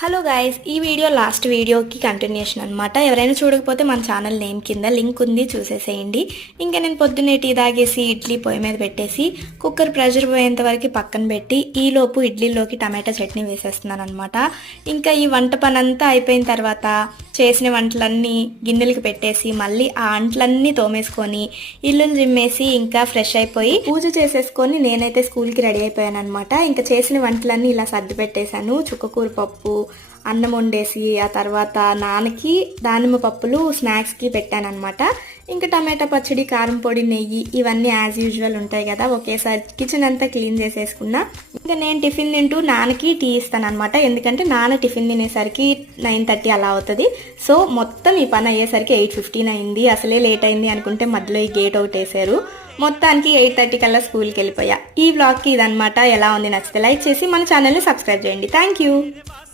Hello guys, ఈ video last వీడియోకి continuation అనమాట. ఎవరైనా చూడకపోతే మన ఛానల్ నేమ్ కింద లింక్ ఉంది, చూసేసేయండి. ఇంకా నేను పొద్దున్నే టీ తాగేసి ఇడ్లీ పొయ్యి మీద పెట్టేసి కుక్కర్ ప్రెషర్ పోయేంత వరకు పక్కన పెట్టి ఈలోపు ఇడ్లీలోకి టమాటా చట్నీ వేసేస్తున్నాను అనమాట. ఇంకా ఈ వంట పని అంతా అయిపోయిన తర్వాత చేసిన వంటలన్నీ గిన్నెలకి పెట్టేసి మళ్ళీ ఆ అంట్లన్నీ తోమేసుకొని ఇల్లులు జిమ్మేసి ఇంకా ఫ్రెష్ అయిపోయి పూజ చేసేసుకొని నేనైతే స్కూల్కి రెడీ అయిపోయాను అనమాట. ఇంకా చేసిన వంటలన్నీ ఇలా సర్ది పెట్టేశాను. చుక్కకూర పప్పు, అన్నం వండేసి ఆ తర్వాత నాన్నకి దానిమ్మ పప్పులు స్నాక్స్కి పెట్టాను అనమాట. ఇంకా టమాటా పచ్చడి, కారం పొడి, నెయ్యి ఇవన్నీ యాజ్ యూజువల్ ఉంటాయి కదా. ఒకేసారి కిచెన్ అంతా క్లీన్ చేసేసుకున్నా. ఇంకా నేను టిఫిన్ తింటూ నాన్నకి టీ ఇస్తాను అనమాట. ఎందుకంటే నాన్న టిఫిన్ తినేసరికి 9:30 అలా అవుతుంది. సో మొత్తం ఈ పని అయ్యేసరికి 8:15 అయింది. అసలే లేట్ అయింది అనుకుంటే మధ్యలో ఈ గేట్ ఒకటి వేసారు. మొత్తానికి 8:30 కల్లా స్కూల్కి వెళ్ళిపోయా. ఈ వ్లాగ్కి ఇదనమాట. ఎలా ఉంది, నచ్చితే లైక్ చేసి మన ఛానల్ని సబ్స్క్రైబ్ చేయండి. Thank you.